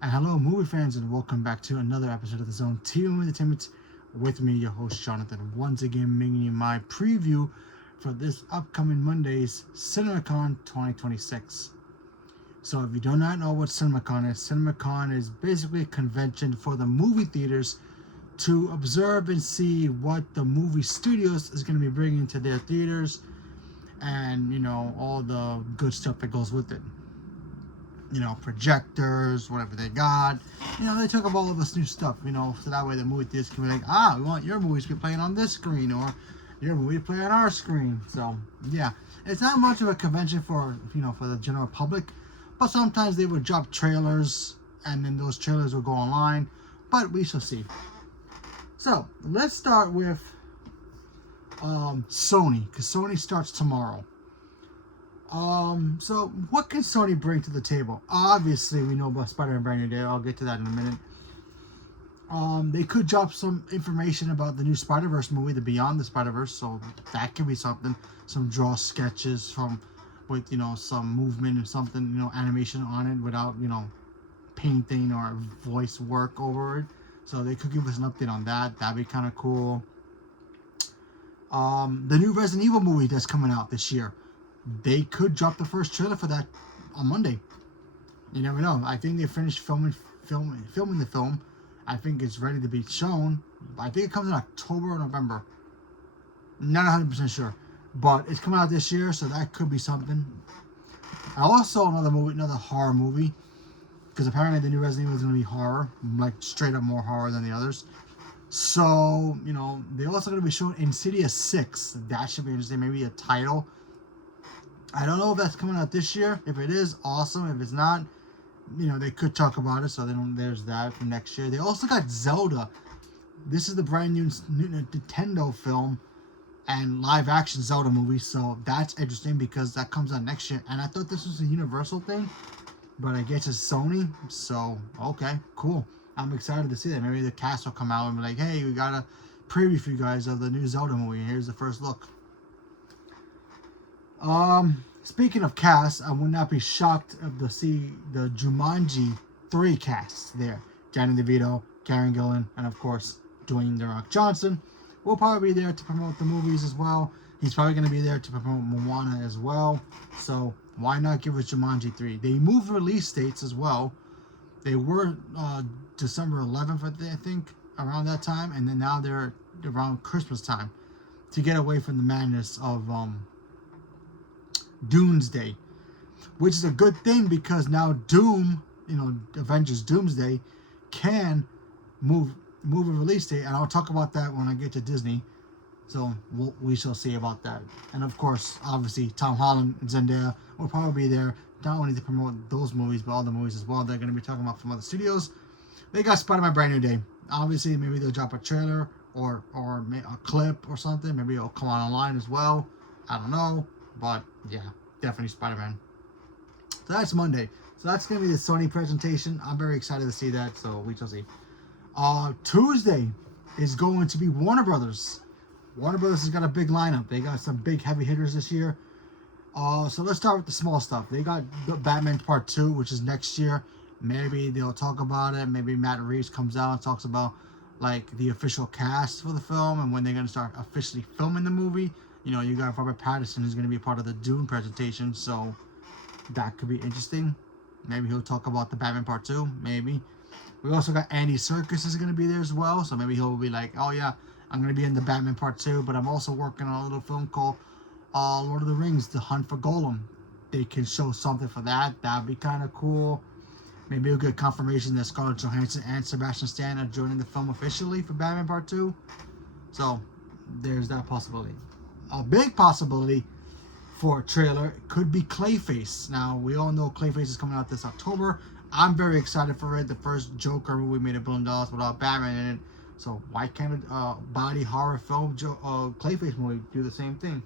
And hello, movie fans, and welcome back to another episode of the Zone TV Entertainment with me, your host Jonathan. Once again, bringing you my preview for this upcoming Monday's CinemaCon 2026. So, if you do not know what CinemaCon is basically a convention for the movie theaters to observe and see what the movie studios is going to be bringing to their theaters, and all the good stuff that goes with it. Projectors, whatever they got. They took up all of this new stuff, so that way the movie theaters can be like, we want your movies to be playing on this screen, or your movie to play on our screen. So, yeah. It's not much of a convention for the general public, but sometimes they would drop trailers, and then those trailers will go online, but we shall see. So, let's start with Sony, because Sony starts tomorrow. So what can Sony bring to the table? Obviously, we know about Spider-Man Brand New Day. I'll get to that in a minute. They could drop some information about the new Spider-Verse movie, the Beyond the Spider-Verse, so that could be something. Some draw sketches with some movement or something, animation on it without, painting or voice work over it. So they could give us an update on that. That'd be kind of cool. The new Resident Evil movie that's coming out this year. They could drop the first trailer for that on Monday. You never know. I think they finished filming the film. I think it's ready to be shown. I think it comes in October or November. Not 100% sure. But it's coming out this year, so that could be something. Also, another horror movie. Because apparently the new Resident Evil is going to be horror. Like, straight up more horror than the others. So, they're also going to be showing Insidious 6. That should be interesting. Maybe a title. I don't know if that's coming out this year. If it is, awesome. If it's not, they could talk about it. So there's that for next year. They also got Zelda. This is the brand new Nintendo film and live action Zelda movie. So that's interesting because that comes out next year. And I thought this was a Universal thing, but I guess it's Sony. So, okay, cool. I'm excited to see that. Maybe the cast will come out and be like, hey, we got a preview for you guys of the new Zelda movie. Here's the first look. Speaking of cast, I would not be shocked to see the Jumanji 3 cast there. Danny DeVito, Karen Gillan, and of course, Dwayne "The Rock" Johnson will probably be there to promote the movies as well. He's probably going to be there to promote Moana as well. So why not give us Jumanji 3? They moved release dates as well. They were December 11th, I think, around that time, and then now they're around Christmas time to get away from the madness of Doomsday, which is a good thing because now Doom, Avengers Doomsday, can move a release date, and I'll talk about that when I get to Disney. So we shall see about that. And of course, obviously, Tom Holland and Zendaya will probably be there not only to promote those movies, but all the movies as well. They're going to be talking about from other studios. They got Spider-Man Brand New Day. Obviously, maybe they'll drop a trailer or a clip or something. Maybe it'll come on online as well. I don't know. But, yeah, definitely Spider-Man. So that's Monday. So that's going to be the Sony presentation. I'm very excited to see that, so we shall see. Tuesday is going to be Warner Brothers. Warner Brothers has got a big lineup. They got some big heavy hitters this year. So let's start with the small stuff. They got the Batman Part 2, which is next year. Maybe they'll talk about it. Maybe Matt Reeves comes out and talks about, the official cast for the film and when they're going to start officially filming the movie. You got Robert Pattinson who's going to be part of the Dune presentation, so that could be interesting. Maybe he'll talk about the Batman Part 2, maybe. We also got Andy Serkis is going to be there as well, so maybe he'll be like, oh yeah, I'm going to be in the Batman Part 2, but I'm also working on a little film called Lord of the Rings, The Hunt for Golem. They can show something for that. That'd be kind of cool. Maybe we'll get confirmation that Scarlett Johansson and Sebastian Stan are joining the film officially for Batman Part 2. So, there's that possibility. A big possibility for a trailer could be Clayface. Now, we all know Clayface is coming out this October. I'm very excited for it. The first Joker movie made $1 billion without Batman in it. So why can't a body horror film Clayface movie do the same thing?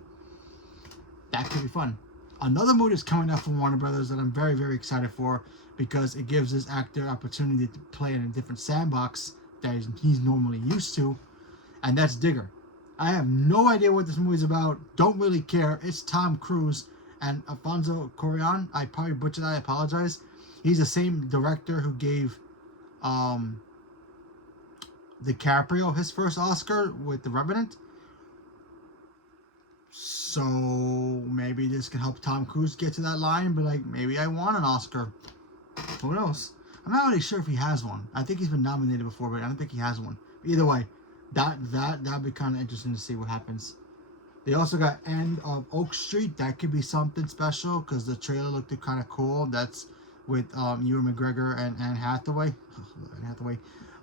That could be fun. Another movie that's coming out from Warner Brothers that I'm very, very excited for because it gives this actor opportunity to play in a different sandbox that he's normally used to, and that's Digger. I have no idea what this movie's about. Don't really care. It's Tom Cruise and Alfonso Cuarón. I probably butchered that. I apologize. He's the same director who gave DiCaprio his first Oscar with The Revenant. So maybe this can help Tom Cruise get to that line, but like maybe I want an Oscar. Who knows? I'm not really sure if he has one. I think he's been nominated before, but I don't think he has one. Either way, that'd be kind of interesting to see what happens. They also got End of Oak Street. That could be something special because the trailer looked kind of cool. That's with Ewan McGregor and Anne Hathaway. Anne Hathaway,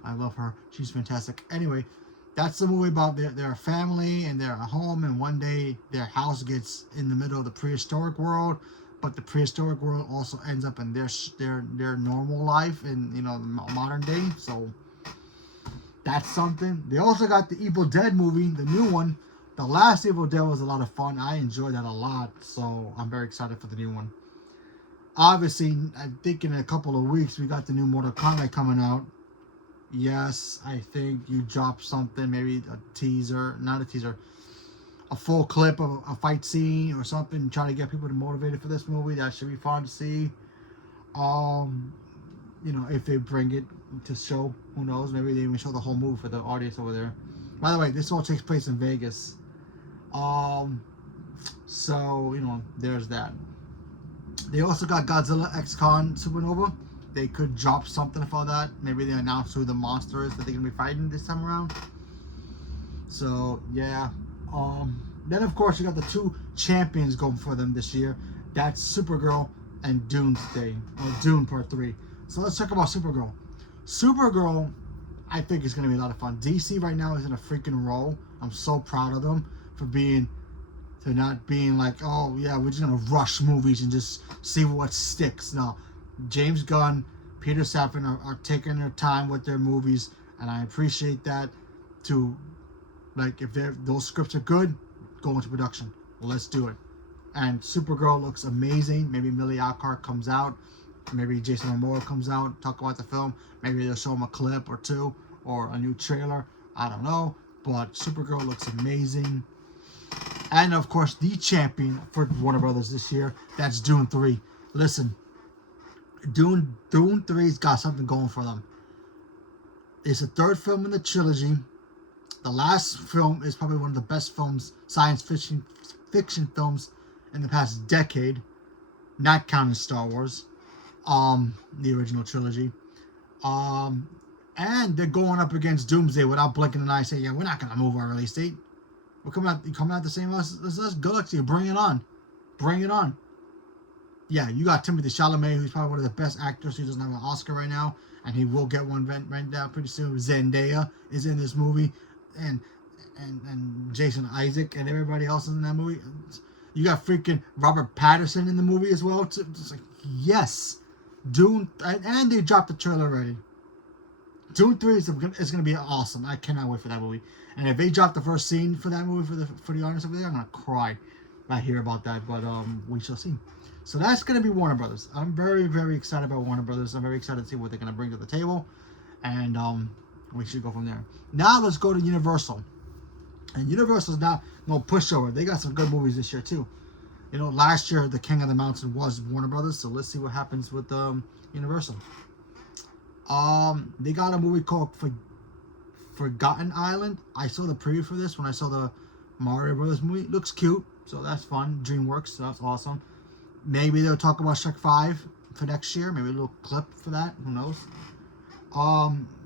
I love her. She's fantastic. Anyway, that's the movie about their family and they're at home, and one day their house gets in the middle of the prehistoric world, but the prehistoric world also ends up in their normal life in the modern day. So that's something. They also got the Evil Dead movie, the new one. The last Evil Dead was a lot of fun. I enjoyed that a lot, so I'm very excited for the new one. Obviously, I think in a couple of weeks we got the new Mortal Kombat coming out. Yes, I think you dropped something, maybe a teaser, not a teaser, a full clip of a fight scene or something, trying to get people motivated for this movie. That should be fun to see. If they bring it to show, who knows? Maybe they even show the whole movie for the audience over there. By the way, this all takes place in Vegas. There's that. They also got Godzilla X Kong Supernova. They could drop something about that. Maybe they announce who the monster is that they're gonna be fighting this time around. So yeah. Then of course you got the two champions going for them this year. That's Supergirl and Doomsday, or Dune Part 3. So let's talk about Supergirl. Supergirl, I think is gonna be a lot of fun. DC right now is in a freaking roll. I'm so proud of them for not being like, oh yeah, we're just gonna rush movies and just see what sticks. No, James Gunn, Peter Safran are taking their time with their movies, and I appreciate that. If those scripts are good, go into production. Let's do it. And Supergirl looks amazing. Maybe Millie Alcock comes out. Maybe Jason Momoa comes out, talk about the film. Maybe they'll show him a clip or two or a new trailer. I don't know. But Supergirl looks amazing. And of course, the champion for Warner Brothers this year, that's Dune 3. Listen, Dune 3's got something going for them. It's the third film in the trilogy. The last film is probably one of the best films, science fiction films in the past decade, not counting Star Wars, the original trilogy. And they're going up against Doomsday without blinking an eye, saying, "Yeah, we're not gonna move our release date. We're coming out the same as us. Good luck to you. Bring it on. Bring it on." Yeah, you got Timothée Chalamet, who's probably one of the best actors who doesn't have an Oscar right now, and he will get one right down pretty soon. Zendaya is in this movie, and Jason Isaac and everybody else is in that movie. You got freaking Robert Pattinson in the movie as well. It's like, yes, Dune, and they dropped the trailer already. Dune 3 is going to be awesome. I cannot wait for that movie. And if they drop the first scene for that movie for the audience over there, I'm going to cry when I hear about that. But we shall see. So that's going to be Warner Brothers. I'm very, very excited about Warner Brothers. I'm very excited to see what they're going to bring to the table. And we should go from there. Now let's go to Universal. And Universal's now no pushover. They got some good movies this year too. Last year the King of the Mountain was Warner Brothers. So let's see what happens with Universal. They got a movie called Forgotten Island. I saw the preview for this when I saw the Mario Brothers movie. It looks cute, so that's fun. DreamWorks, so that's awesome. Maybe they'll talk about Shrek 5 for next year. Maybe a little clip for that. Who knows?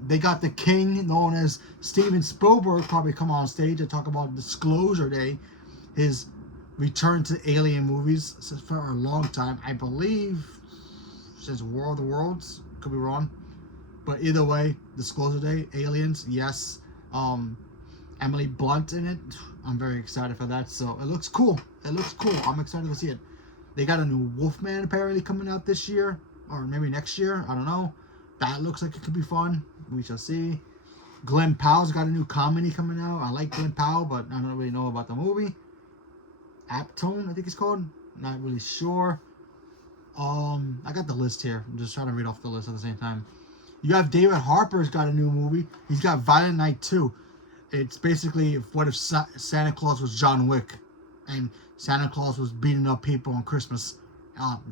They got the king, known as Steven Spielberg, probably come on stage to talk about Disclosure Day, his return to alien movies for a long time. I believe since War of the Worlds. Could be wrong. But either way, Disclosure Day, aliens, yes. Emily Blunt in it. I'm very excited for that. So it looks cool. I'm excited to see it. They got a new Wolfman apparently coming out this year. Or maybe next year. I don't know. That looks like it could be fun. We shall see. Glenn Powell's got a new comedy coming out. I like Glenn Powell, but I don't really know about the movie. Aptone, I think it's called. Not really sure. I got the list here. I'm just trying to read off the list at the same time. You have David Harper's got a new movie. He's got Violent Night 2. It's basically what if Santa Claus was John Wick and Santa Claus was beating up people on Christmas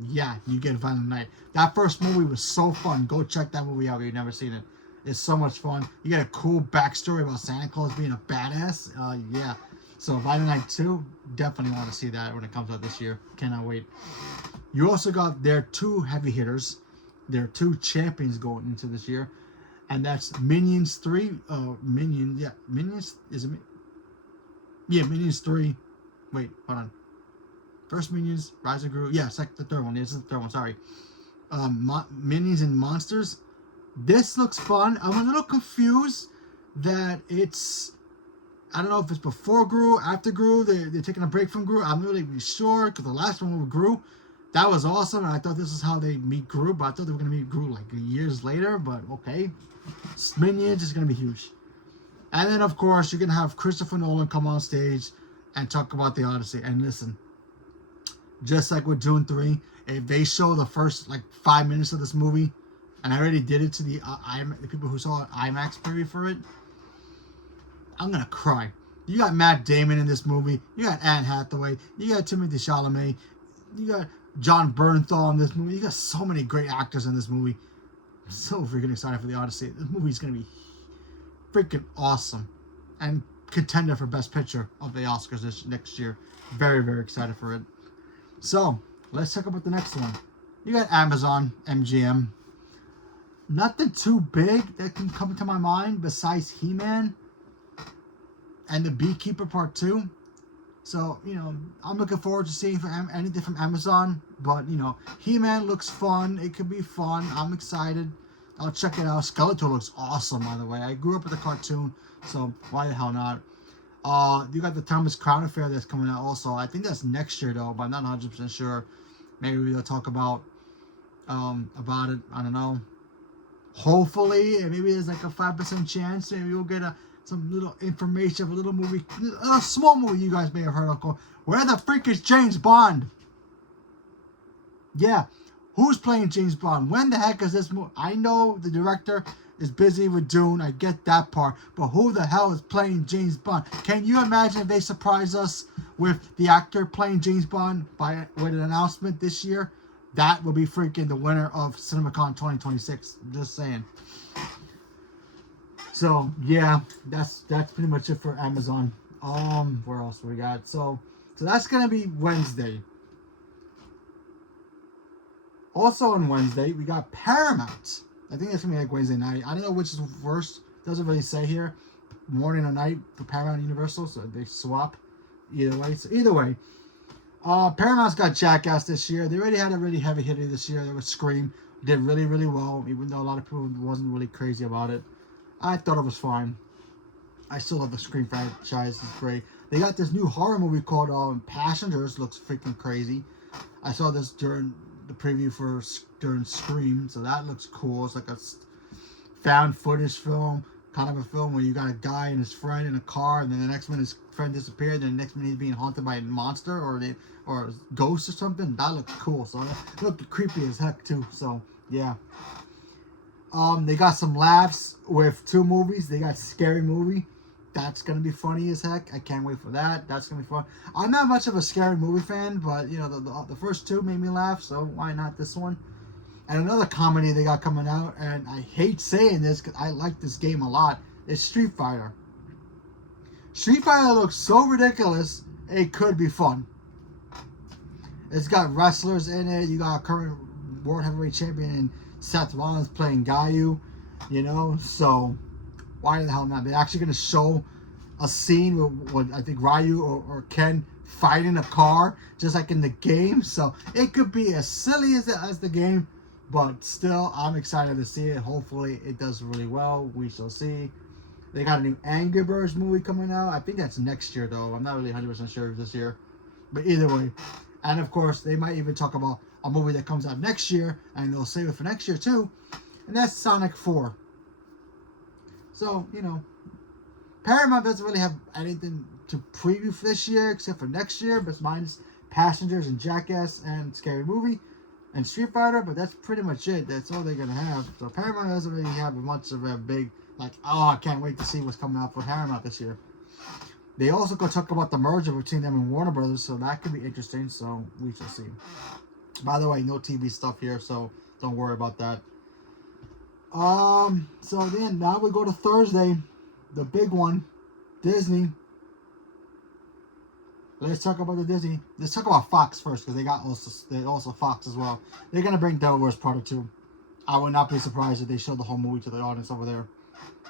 Yeah, you get Violent Night. That first movie was so fun. Go check that movie out if you've never seen it. It's so much fun. You get a cool backstory about Santa Claus being a badass. Yeah. So Violent Night 2, definitely want to see that when it comes out this year. Cannot wait. You also got their two heavy hitters. There are two champions going into this year. And that's Minions 3. Minions, is it? Yeah, Minions 3. Wait, hold on. First Minions, Rise of Gru. Yeah, the third one. This is the third one, sorry. Minions and Monsters. This looks fun. I'm a little confused that it's... I don't know if it's before Gru, after Gru. They're taking a break from Gru. I'm not really sure, because the last one with Gru, that was awesome, and I thought this is how they meet Gru, but I thought they were going to meet Gru like years later, but okay. Minions is going to be huge. And then, of course, you're going to have Christopher Nolan come on stage and talk about the Odyssey. And listen, just like with Dune 3, if they show the first, 5 minutes of this movie, and I already did it to the people who saw an IMAX preview for it, I'm going to cry. You got Matt Damon in this movie. You got Anne Hathaway. You got Timothée Chalamet. You got John Bernthal in this movie. You got so many great actors in this movie. I'm so freaking excited for the Odyssey. This movie's going to be freaking awesome. And contender for Best Picture of the Oscars this next year. Very, very excited for it. So, let's talk about the next one. You got Amazon, MGM. Nothing too big that can come to my mind besides He-Man and The Beekeeper Part 2. So, I'm looking forward to seeing anything from Amazon. But, He-Man looks fun. It could be fun. I'm excited. I'll check it out. Skeletor looks awesome, by the way. I grew up with the cartoon, so why the hell not? You got the Thomas Crown Affair that's coming out also. I think that's next year, though, but I'm not 100% sure. Maybe they'll talk about it. I don't know. Hopefully, maybe there's like a 5% chance. Maybe we'll get some little information of a little movie, a small movie you guys may have heard of. Where the freak is James Bond? Yeah, who's playing James Bond? When the heck is this movie? I know the director is busy with Dune. I get that part. But who the hell is playing James Bond? Can you imagine if they surprise us with the actor playing James Bond with an announcement this year? That will be freaking the winner of CinemaCon 2026. Just saying. So, yeah, that's pretty much it for Amazon. Where else we got? So that's going to be Wednesday. Also on Wednesday, we got Paramount. I think that's going to be like Wednesday night. I don't know which is first. Doesn't really say here. Morning or night for Paramount Universal. So they swap either way. So either way, Paramount's got Jackass this year. They already had a really heavy hitter this year. They were Scream. Did really, really well, even though a lot of people wasn't really crazy about it. I thought it was fine. I still love the Scream franchise. It's great. They got this new horror movie called Passengers. Looks freaking crazy. I saw this during the preview during Scream, so that looks cool. It's like a found footage film, kind of a film where you got a guy and his friend in a car, and then the next minute his friend disappeared, and the next minute he's being haunted by a monster or a ghost or something. That looks cool. So it looked creepy as heck too. So yeah. They got some laughs with two movies. They got Scary Movie. That's going to be funny as heck. I can't wait for that. That's going to be fun. I'm not much of a Scary Movie fan, but, the first two made me laugh, so why not this one? And another comedy they got coming out, and I hate saying this because I like this game a lot, is Street Fighter. Street Fighter looks so ridiculous, it could be fun. It's got wrestlers in it. You got a current World Heavyweight Champion Seth Rollins playing Gayu, so why the hell not? They're actually going to show a scene with I think Ryu or Ken fight in a car, just like in the game. So it could be as silly as the game, but still, I'm excited to see it. Hopefully, it does really well. We shall see. They got a new Angry Birds movie coming out. I think that's next year, though. I'm not really 100% sure if this year. But either way. And, of course, they might even talk about a movie that comes out next year, and they'll save it for next year, too. And that's Sonic 4. So, Paramount doesn't really have anything to preview for this year, except for next year, but mine's Passengers and Jackass and Scary Movie and Street Fighter, but that's pretty much it. That's all they're going to have. So Paramount doesn't really have much of a big, I can't wait to see what's coming out for Paramount this year. They also go talk about the merger between them and Warner Brothers, so that could be interesting, so we shall see. By the way, no TV stuff here, so don't worry about that. So then now we go to Thursday, the big one, Disney. Let's talk about the Disney. Let's talk about Fox first because they also Fox as well. They're gonna bring Devil Wears Prada 2. I would not be surprised if they show the whole movie to the audience over there.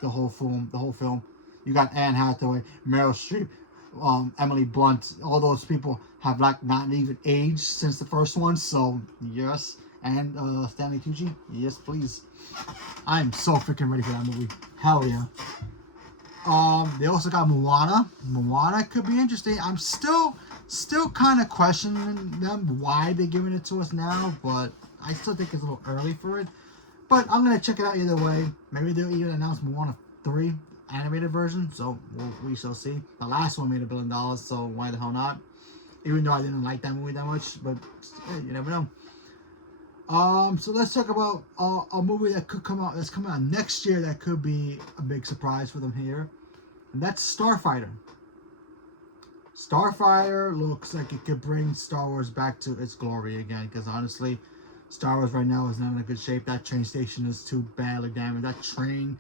The whole film. You got Anne Hathaway, Meryl Streep, Emily Blunt. All those people have like not even aged since the first one. So yes, and Stanley Tucci. Yes, please. I'm so freaking ready for that movie. Hell yeah. They also got Moana. Moana could be interesting. I'm still kind of questioning them why they're giving it to us now, but I still think it's a little early for it. But I'm gonna check it out either way. Maybe they'll even announce Moana 3 animated version. So we shall see. The last one made $1 billion, so why the hell not? Even though I didn't like that movie that much, but hey, you never know. So let's talk about a movie that could come out. That's coming out next year. That could be a big surprise for them here, and that's Starfighter. Starfighter looks like it could bring Star Wars back to its glory again. Because honestly, Star Wars right now is not in a good shape. That train station is too badly damaged. That train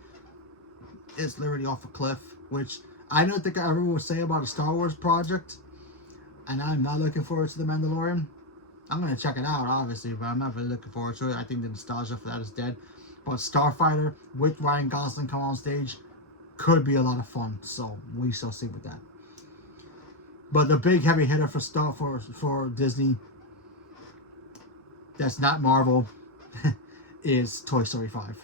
is literally off a cliff, which I don't think I ever would say about a Star Wars project. And I'm not looking forward to The Mandalorian. I'm going to check it out, obviously, but I'm not really looking forward to it. I think the nostalgia for that is dead. But Starfighter with Ryan Gosling come on stage could be a lot of fun. So we shall see with that. But the big heavy hitter for Disney, that's not Marvel, is Toy Story 5.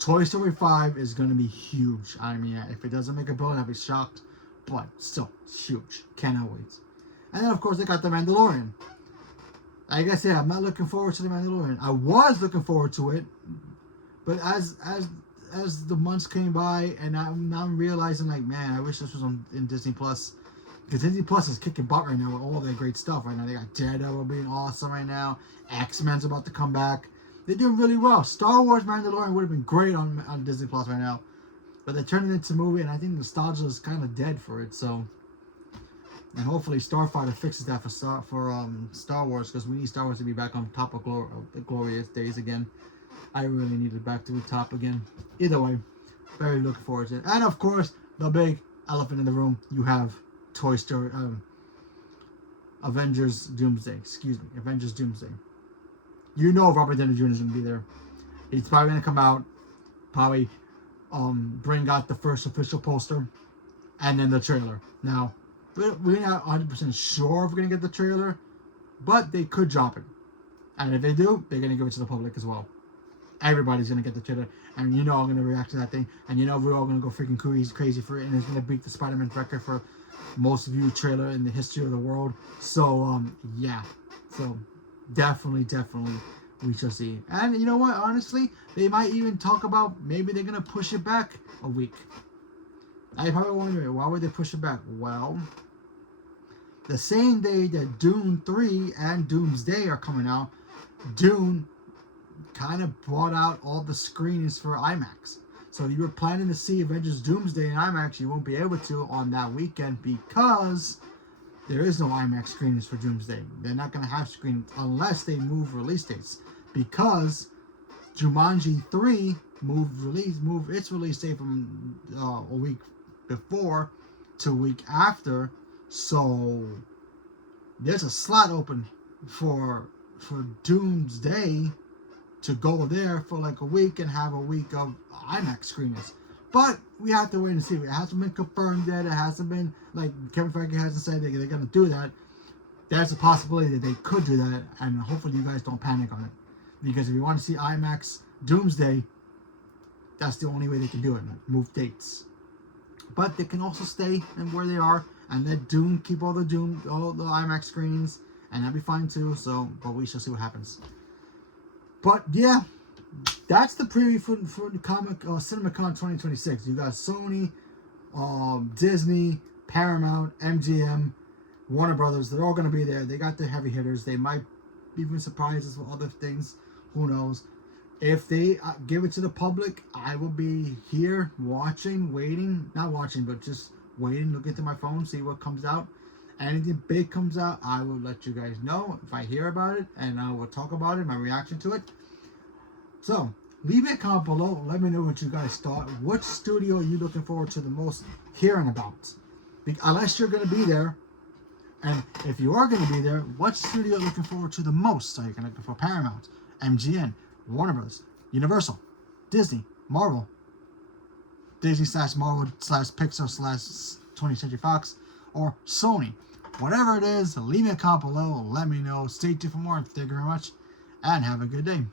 Toy Story 5 is going to be huge. I mean, if it doesn't make a billion, I'll be shocked. But still, huge. Cannot wait. And then, of course, they got The Mandalorian. Like I said, I'm not looking forward to The Mandalorian. I was looking forward to it, but as the months came by, and I'm realizing, like, man, I wish this was in Disney Plus. Because Disney Plus is kicking butt right now with all their great stuff right now. They got Daredevil being awesome right now. X-Men's about to come back. They're doing really well. Star Wars Mandalorian would have been great on Disney Plus right now. But they're turning it into a movie, and I think nostalgia is kind of dead for it, so... And hopefully Starfighter fixes that for Star Wars, because we need Star Wars to be back on top of the glorious days again. I really need it back to the top again. Either way, very looking forward to it. And of course, the big elephant in the room, you have Toy Story, Avengers Doomsday. Avengers Doomsday. You know Robert Downey Jr. is going to be there. He's probably going to come out, probably bring out the first official poster, and then the trailer. Now, we're not 100% sure if we're going to get the trailer, but they could drop it. And if they do, they're going to give it to the public as well. Everybody's going to get the trailer, and you know I'm going to react to that thing, and you know we're all going to go freaking crazy for it, and it's going to beat the Spider-Man record for most viewed trailer in the history of the world. So, yeah. So, definitely, we shall see. And you know what? Honestly, they might even talk about maybe they're going to push it back a week. I probably wonder, why would they push it back? Well, the same day that Dune 3 and Doomsday are coming out, Dune kind of brought out all the screenings for IMAX. So if you were planning to see Avengers Doomsday in IMAX, you won't be able to on that weekend because there is no IMAX screenings for Doomsday. They're not going to have screenings unless they move release dates, because Jumanji 3 moved its release date from a week before to a week after. So there's a slot open for Doomsday to go there for like a week and have a week of IMAX screenings. But we have to wait and see. It hasn't been confirmed yet. It hasn't been, like, Kevin Feige hasn't said they're going to do that. There's a possibility that they could do that, and hopefully you guys don't panic on it. Because if you want to see IMAX Doomsday, that's the only way they can do it. Move dates. But they can also stay in where they are and let Dune keep all the IMAX screens, and that'd be fine too. So, but we shall see what happens. But yeah, that's the preview for the CinemaCon 2026. You got Sony, Disney, Paramount, MGM, Warner Brothers. They're all going to be there. They got the heavy hitters. They might even surprise us with other things. Who knows? If they give it to the public, I will be here watching, waiting. Not watching, but just waiting, looking through my phone, see what comes out. anything big comes out, I will let you guys know if I hear about it, and I will talk about it, my reaction to it. So, leave a comment below. Let me know what you guys thought. What studio are you looking forward to the most hearing about? Unless you're going to be there. And if you are going to be there, what studio are you looking forward to the most? Are you looking for Paramount, MGM, Warner Bros., Universal, Disney, Marvel, Disney/Marvel/ Pixar/20th Century Fox, or Sony? Whatever it is, leave me a comment below. Let me know. Stay tuned for more. Thank you very much, and have a good day.